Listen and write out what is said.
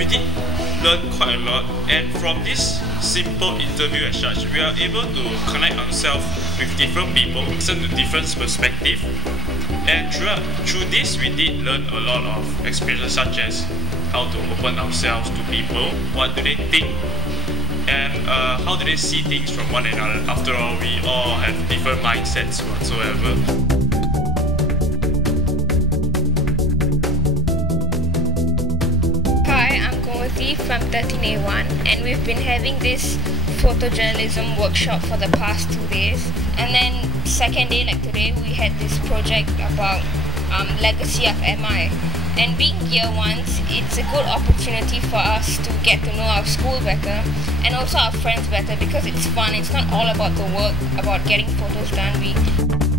We did learn quite a lot, and from this simple interview as such, we are able to connect ourselves with different people, listen to different perspectives. And through this, we did learn a lot of experiences such as how to open ourselves to people, what do they think, and how do they see things from one another. After all, we all have different mindsets whatsoever. From 13A1, and we've been having this photojournalism workshop for the past 2 days, and then second day like today we had this project about legacy of MI. And being year ones, it's a good opportunity for us to get to know our school better and also our friends better, because it's fun. It's not all about the work, about getting photos done.